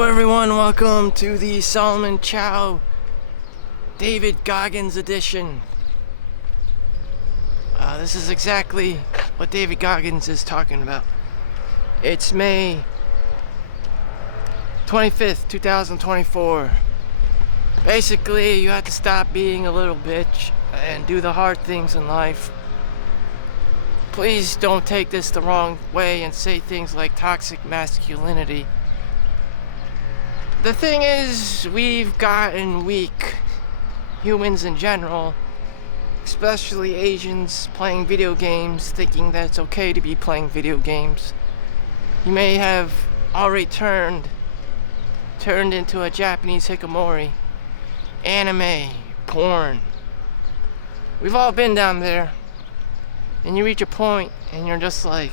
Hello everyone, welcome to the Solomon Chau David Goggins edition. This is exactly what David Goggins is talking about. It's May 25th, 2024. Basically, you have to stop being a little bitch and do the hard things in life. Please don't take this the wrong way and say things like toxic masculinity. The thing is, we've gotten weak, humans in general, especially Asians, playing video games, thinking that it's okay to be playing video games. You may have already turned into a Japanese hikikomori, anime, porn. We've all been down there, and you reach a point, and you're just like,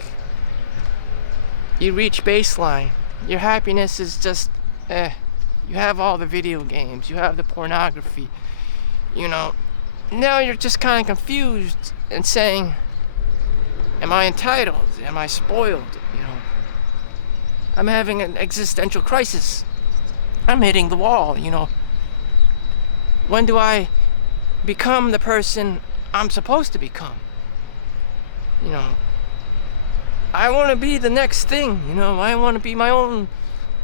you reach baseline. Your happiness is just you have all the video games, you have the pornography, now you're just kind of confused and saying, am I entitled? Am I spoiled? I'm having an existential crisis. I'm hitting the wall, When do I become the person I'm supposed to become? I want to be the next thing, I want to be my own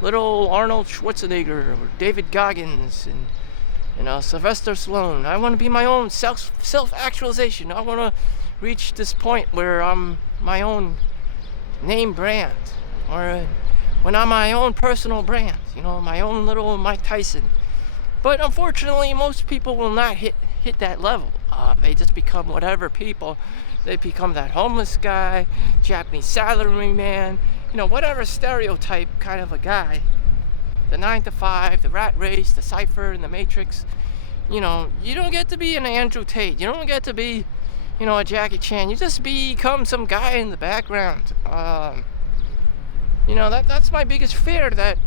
little Arnold Schwarzenegger or David Goggins and Sylvester Stallone. I want to be my own self-actualization. I want to reach this point where I'm my own name brand, or when I'm my own personal brand, my own little Mike Tyson. But unfortunately, most people will not hit that level. They just become whatever people. They become that homeless guy, Japanese salaryman, whatever stereotype kind of a guy. The 9 to 5, the rat race, the cipher, and the matrix. You don't get to be an Andrew Tate. You don't get to be, a Jackie Chan. You just become some guy in the background. That's my biggest fear, that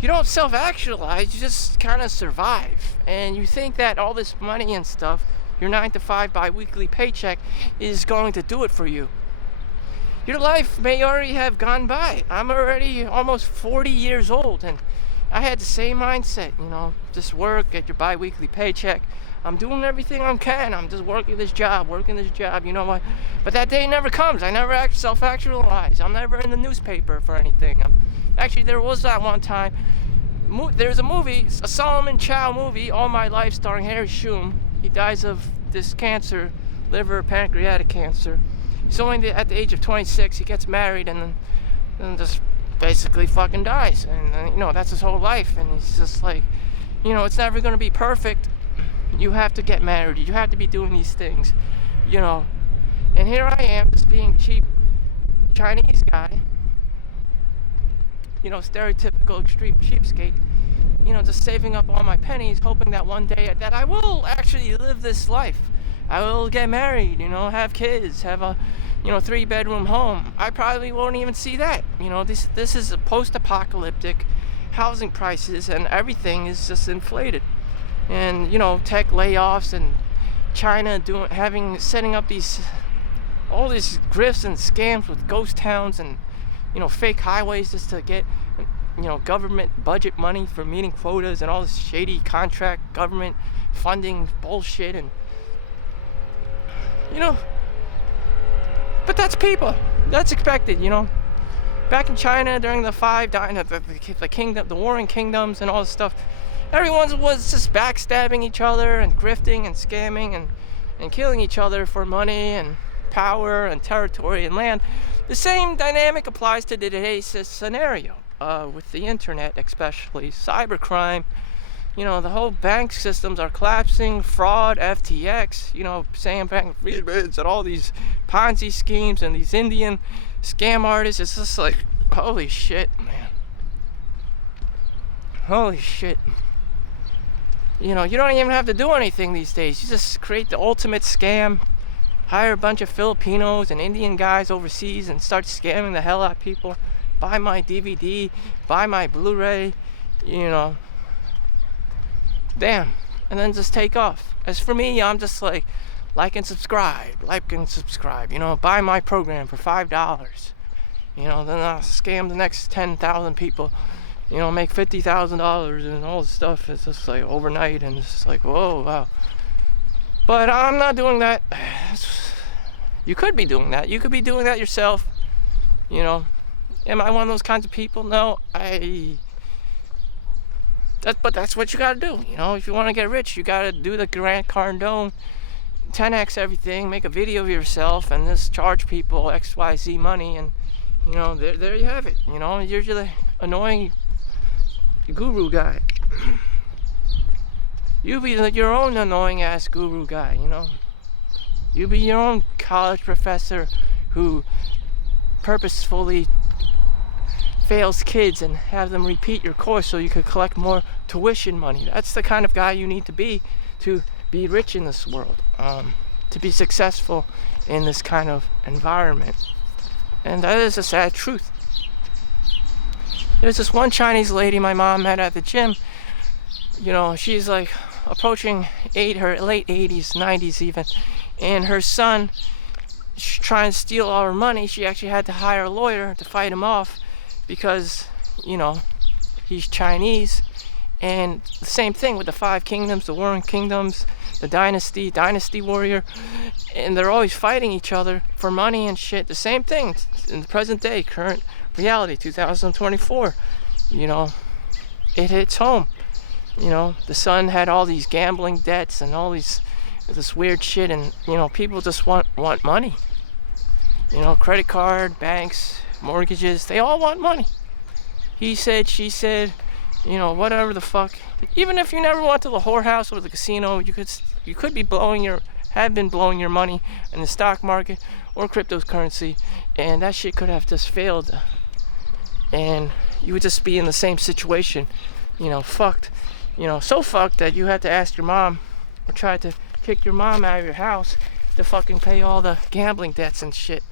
you don't self-actualize, you just kind of survive. And you think that all this money and stuff, your 9 to 5 bi-weekly paycheck, is going to do it for you. Your life may already have gone by. I'm already almost 40 years old, and I had the same mindset, just work, get your bi-weekly paycheck. I'm doing everything I can. I'm just working this job, what? But that day never comes. I never self-actualize. I'm never in the newspaper for anything. Actually, there was that one time. There's a movie, a Solomon Chau movie, All My Life, starring Harry Shum. He dies of this cancer, liver, pancreatic cancer. He's only at the age of 26. He gets married and then just basically fucking dies. And that's his whole life. And he's just like, it's never going to be perfect. You have to get married. You have to be doing these things, And here I am, just being cheap Chinese guy, stereotypical extreme cheapskate, just saving up all my pennies, hoping that one day that I will actually live this life. I will get married, have kids, have a, 3-bedroom home. I probably won't even see that. This is a post-apocalyptic housing prices, and everything is just inflated. And, tech layoffs, and China setting up all these grifts and scams with ghost towns and, fake highways just to get, government budget money for meeting quotas, and all this shady contract government funding bullshit. And but that's people. That's expected, Back in China during the the warring kingdoms and all this stuff, everyone was just backstabbing each other and grifting and scamming and killing each other for money and power and territory and land. The same dynamic applies to today's scenario, with the internet, especially cybercrime. The whole bank systems are collapsing, fraud, FTX, Sam Bankman-Fried and all these Ponzi schemes and these Indian scam artists. It's just like, holy shit, man. Holy shit. You don't even have to do anything these days. You just create the ultimate scam, hire a bunch of Filipinos and Indian guys overseas and start scamming the hell out of people. Buy my DVD, buy my Blu-ray, Damn. And then just take off. As for me, I'm just like and subscribe. Buy my program for $5. Then I'll scam the next 10,000 people make $50,000 and all this stuff. It's just like overnight, and it's just like, whoa, wow. But I'm not doing that. You could be doing that. You could be doing that yourself. Am I one of those kinds of people? No, but that's what you gotta do. If you want to get rich, you gotta do the Grant Cardone, 10x everything, make a video of yourself, and just charge people XYZ money, and there you have it. You're the annoying guru guy. You be your own annoying ass guru guy. You be your own college professor who purposefully fails kids and have them repeat your course so you could collect more tuition money. That's the kind of guy you need to be rich in this world, to be successful in this kind of environment. And that is a sad truth. There's this one Chinese lady my mom met at the gym. She's like approaching her late 80s, 90s even, and her son trying to steal all her money. She actually had to hire a lawyer to fight him off because he's Chinese. And the same thing with the 5 kingdoms, the Warring Kingdoms, the dynasty warrior, and they're always fighting each other for money and shit. The same thing in the present day, current reality, 2024. It hits home. The son had all these gambling debts and all this weird shit, and people just want money. Credit card, banks, mortgages, they all want money. He said, she said, whatever the fuck. Even if you never went to the whorehouse or the casino, you could be have been blowing your money in the stock market or cryptocurrency, and that shit could have just failed, and you would just be in the same situation, fucked, so fucked that you had to ask your mom or try to kick your mom out of your house to fucking pay all the gambling debts and shit.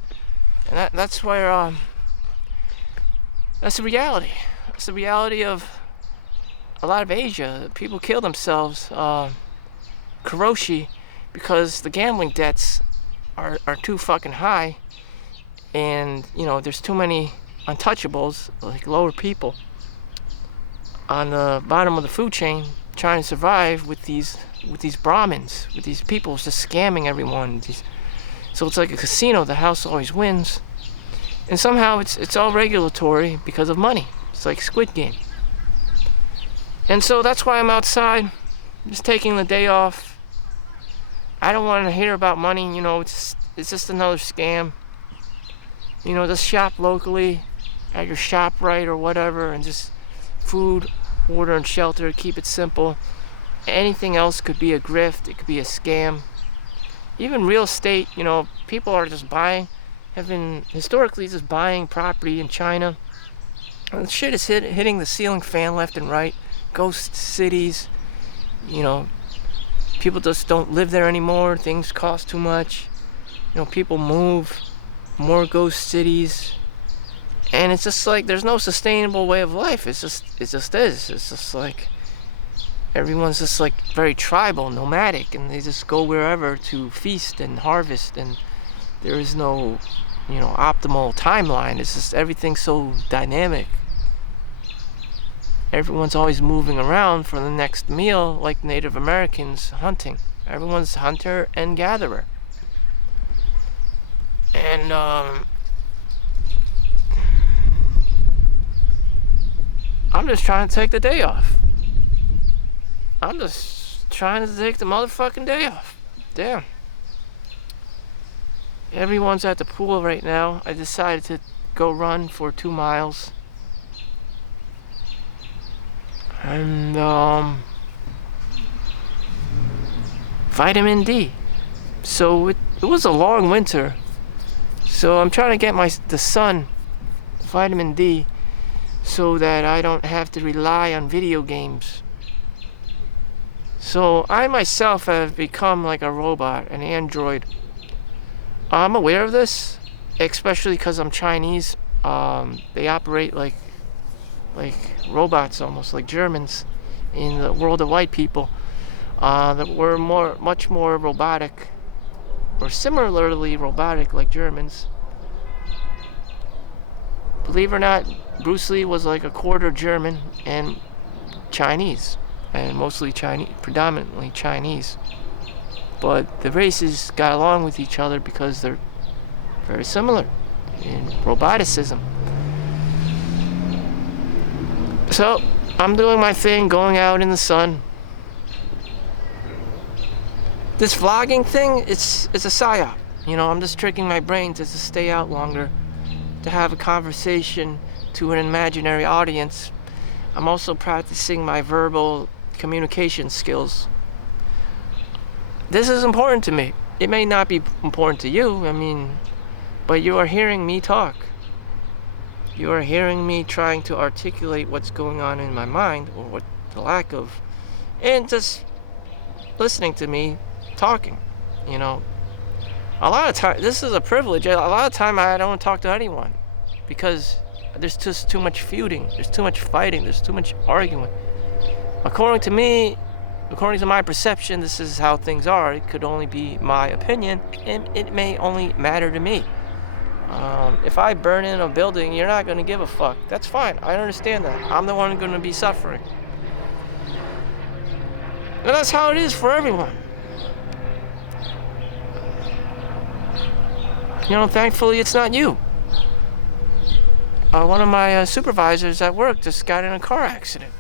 And that's where that's the reality. It's the reality of a lot of Asia. People kill themselves, karoshi, because the gambling debts are too fucking high, and there's too many untouchables, like lower people on the bottom of the food chain trying to survive with these Brahmins, with these people just scamming everyone. So it's like a casino. The house always wins, and somehow it's all regulatory because of money. It's like Squid Game. And so that's why I'm outside, just taking the day off. I don't want to hear about money. It's just another scam. Just shop locally at your ShopRite or whatever, and just food, water, and shelter. Keep it simple. Anything else could be a grift. It could be a scam. Even real estate, people are just have been historically just buying property in China. And shit is hitting the ceiling fan left and right. Ghost cities, people just don't live there anymore. Things cost too much. People move. More ghost cities. And it's just like there's no sustainable way of life. It just is. It's just like everyone's just like very tribal, nomadic, and they just go wherever to feast and harvest, and there is no, optimal timeline. It's just everything's so dynamic. Everyone's always moving around for the next meal, like Native Americans hunting. Everyone's hunter and gatherer. And I'm just trying to take the day off. I'm just trying to take the motherfucking day off. Damn. Everyone's at the pool right now. I decided to go run for 2 miles. And vitamin D. So it was a long winter. So I'm trying to get the sun vitamin D so that I don't have to rely on video games. So I myself have become like a robot, an android. I'm aware of this, especially because I'm Chinese. They operate like robots, almost like Germans in the world of white people. That were much more robotic, or similarly robotic like Germans. Believe it or not, Bruce Lee was like a quarter German and Chinese, and mostly Chinese, predominantly Chinese. But the races got along with each other because they're very similar in roboticism. So I'm doing my thing, going out in the sun. This vlogging thing, it's a psyop. You know, I'm just tricking my brain to stay out longer, to have a conversation to an imaginary audience. I'm also practicing my verbal communication skills. This is important to me. It may not be important to you, I mean, but you are hearing me talk. You are hearing me trying to articulate what's going on in my mind, or what the lack of, and just listening to me talking, you know. A lot of time, this is a privilege. A lot of time I don't talk to anyone because there's just too much feuding, there's too much fighting, there's too much arguing. According to me, according to my perception, this is how things are. It could only be my opinion, and it may only matter to me. If I burn in a building, you're not going to give a fuck. That's fine. I understand that. I'm the one going to be suffering. And that's how it is for everyone. You know, thankfully, it's not you. One of my supervisors at work just got in a car accident.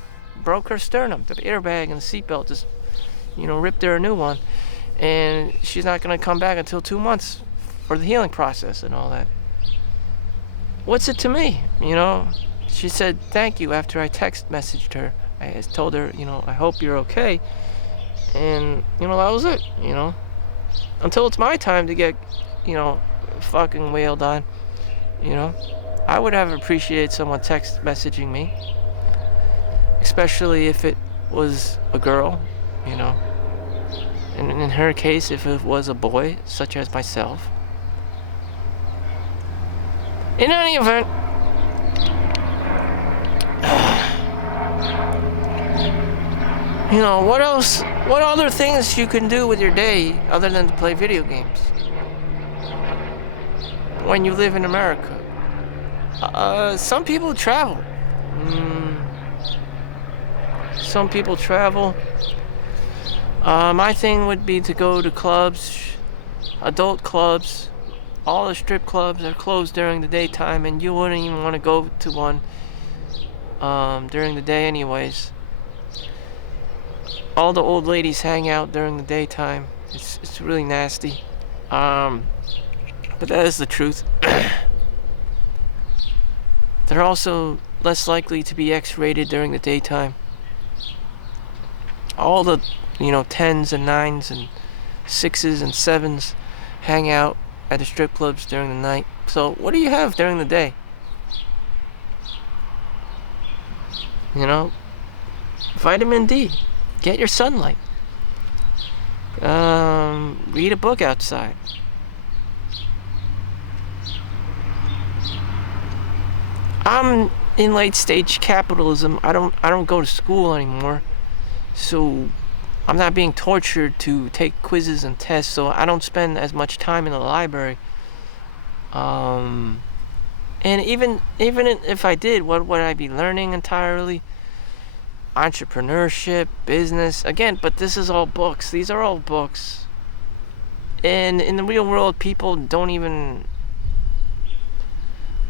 Broke her sternum. The airbag and the seatbelt just, you know, ripped her a new one. And she's not going to come back until 2 months for the healing process and all that. What's it to me, you know? She said thank you after I text messaged her. I told her, you know, I hope you're okay. And, you know, that was it, you know. Until it's my time to get, you know, fucking wailed on, you know. I would have appreciated someone text messaging me. Especially if it was a girl, you know. And in her case, if it was a boy, such as myself. In any event, you know, what else, what other things you can do with your day other than to play video games when you live in America? Some people travel. Some people travel. My thing would be to go to clubs, adult clubs. All the strip clubs are closed during the daytime, and you wouldn't even want to go to one during the day anyways. All the old ladies hang out during the daytime. It's really nasty. But that is the truth. They're also less likely to be X-rated during the daytime. All the, you know, 10s and 9s and 6s and 7s hang out at the strip clubs during the night. So what do you have during the day? You know, vitamin D. Get your sunlight. Read a book outside. I'm in late stage capitalism. I don't go to school anymore. So I'm not being tortured to take quizzes and tests, so I don't spend as much time in the library. And even if I did, what would I be learning entirely? Entrepreneurship, business, again, but this is all books. These are all books. And in the real world, people don't even,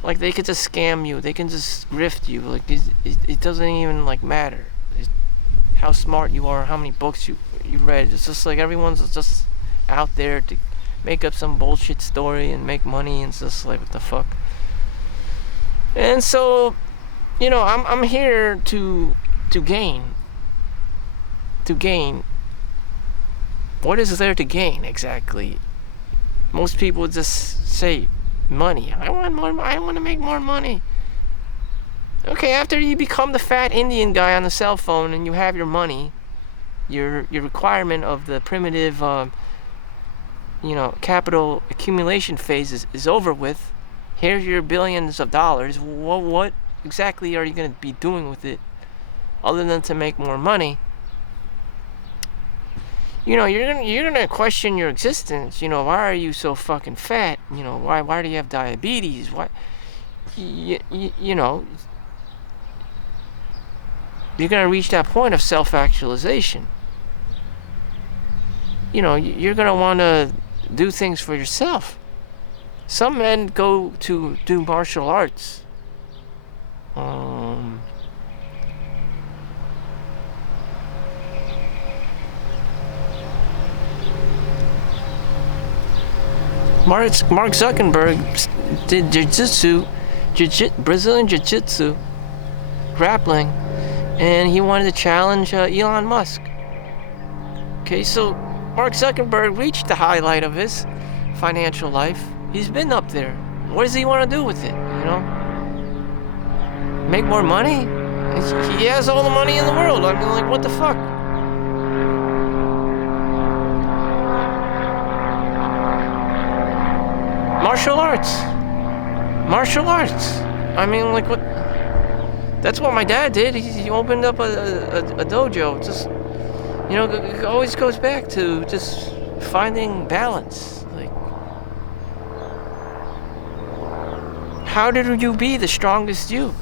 like, they could just scam you. They can just grift you. Like, it doesn't even, like, matter how smart you are, how many books you read. It's just like everyone's just out there to make up some bullshit story and make money, and it's just like, what the fuck. And so, you know, I'm here to gain. What is there to gain exactly? Most people just say money. I want more. I want to make more money. Okay, after you become the fat Indian guy on the cell phone and you have your money, your requirement of the primitive, you know, capital accumulation phase is over with. Here's your billions of dollars. What exactly are you going to be doing with it, other than to make more money? You know, you're gonna question your existence. You know, why are you so fucking fat? You know, why do you have diabetes? Why, you know. you're going to reach that point of self-actualization. You know, you're going to want to do things for yourself. Some men go to do martial arts. Mark Zuckerberg did Brazilian jiu-jitsu, grappling, and he wanted to challenge Elon Musk. Okay, so Mark Zuckerberg reached the highlight of his financial life. He's been up there. What does he want to do with it, you know? Make more money? He has all the money in the world. I mean, like, what the fuck? Martial arts. I mean, like, what? That's what my dad did. He opened up a dojo. Just, you know, it always goes back to just finding balance. Like, how did you be the strongest you?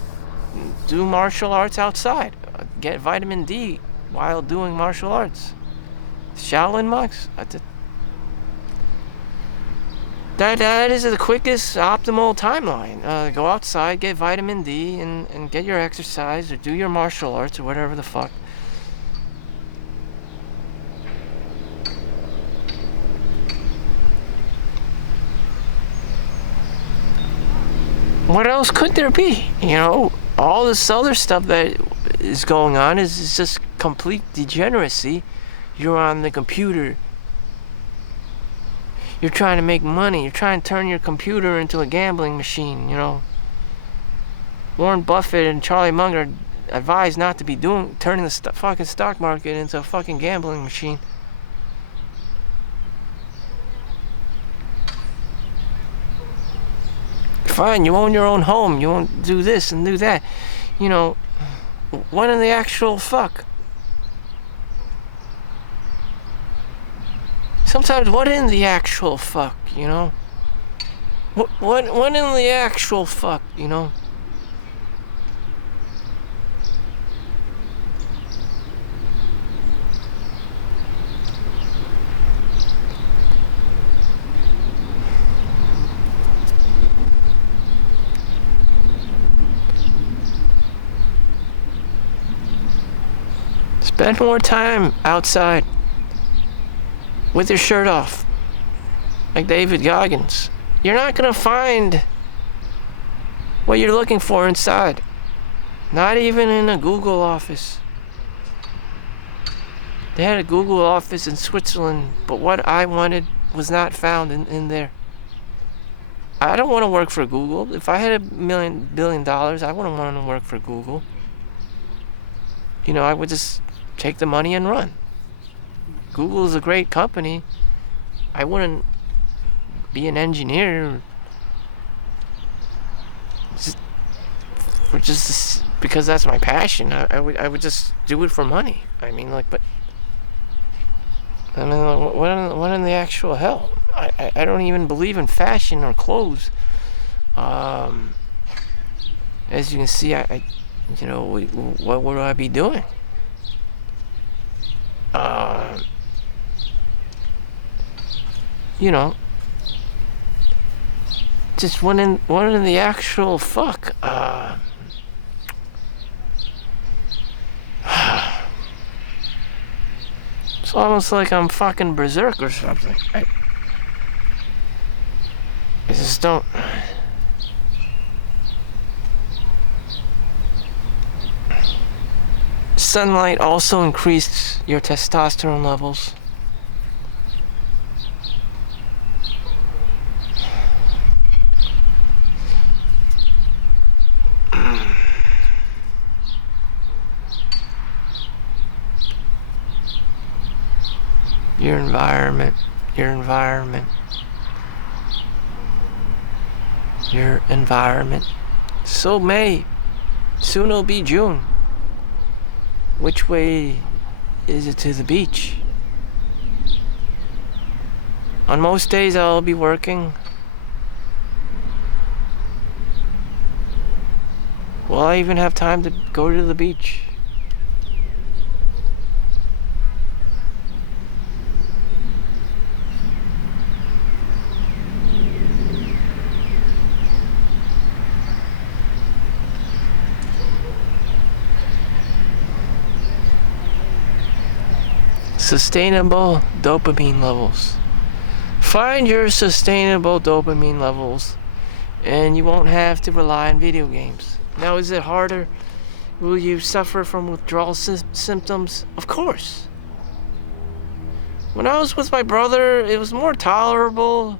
Do martial arts outside. Get vitamin D while doing martial arts. Shaolin monks. That is the quickest, optimal timeline. Go outside, get vitamin D, and get your exercise, or do your martial arts, or whatever the fuck. What else could there be? You know, all this other stuff that is going on is just complete degeneracy. You're on the computer. You're trying to make money. You're trying to turn your computer into a gambling machine, you know. Warren Buffett and Charlie Munger advise not to be turning the fucking stock market into a fucking gambling machine. Fine, you own your own home. You won't do this and do that. You know, what in the actual fuck? Sometimes, what in the actual fuck, you know? What in the actual fuck, you know? Spend more time outside with your shirt off, like David Goggins. You're not gonna find what you're looking for inside. Not even in a Google office. They had a Google office in Switzerland, but what I wanted was not found in there. I don't want to work for Google. If I had $1 billion, I wouldn't want to work for Google. You know, I would just take the money and run. Google is a great company. I wouldn't be an engineer just because that's my passion. I would just do it for money. I mean, like, but I mean, what in the actual hell? I don't even believe in fashion or clothes. As you can see, you know, what would I be doing? You know, just what in the actual fuck? It's almost like I'm fucking berserk or something. I just don't. Sunlight also increases your testosterone levels. Your environment. So May, soon it'll be June. Which way is it to the beach? On most days I'll be working. Will I even have time to go to the beach? Sustainable dopamine levels. Find your sustainable dopamine levels, and you won't have to rely on video games. Now, is it harder? Will you suffer from withdrawal symptoms? Of course. When I was with my brother, it was more tolerable.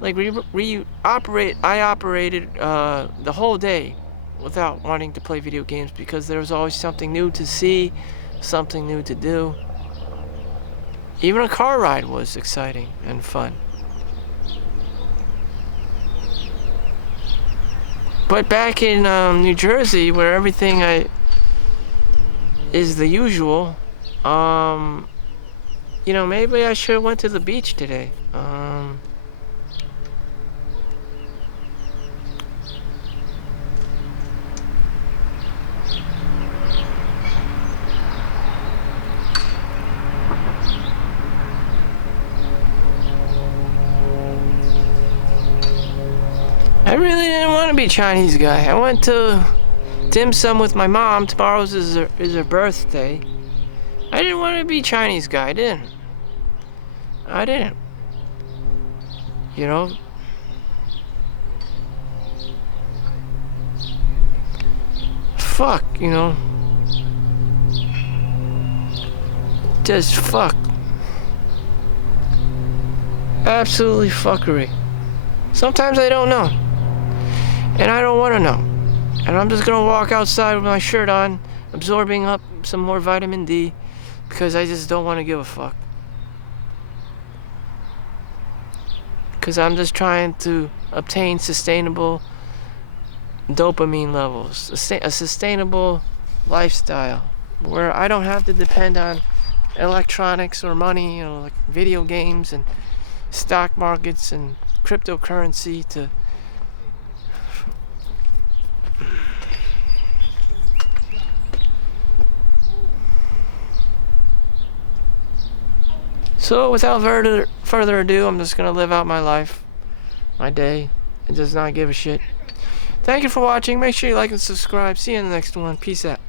Like, I operated the whole day without wanting to play video games because there was always something new to see, something new to do. Even a car ride was exciting and fun. But back in New Jersey, where everything is the usual, maybe I should have went to the beach today. I really didn't want to be a Chinese guy. I went to dim sum with my mom. Tomorrow's is her birthday. I didn't want to be a Chinese guy. I didn't. You know? Fuck, Just fuck. Absolutely fuckery. Sometimes I don't know. And I don't want to know. And I'm just gonna walk outside with my shirt on, absorbing up some more vitamin D, because I just don't want to give a fuck. Because I'm just trying to obtain sustainable dopamine levels, a sustainable lifestyle where I don't have to depend on electronics or money, like video games and stock markets and cryptocurrency to So without further ado, I'm just gonna live out my life, my day, and just not give a shit. Thank you for watching. Make sure you like and subscribe. See you in the next one. Peace out.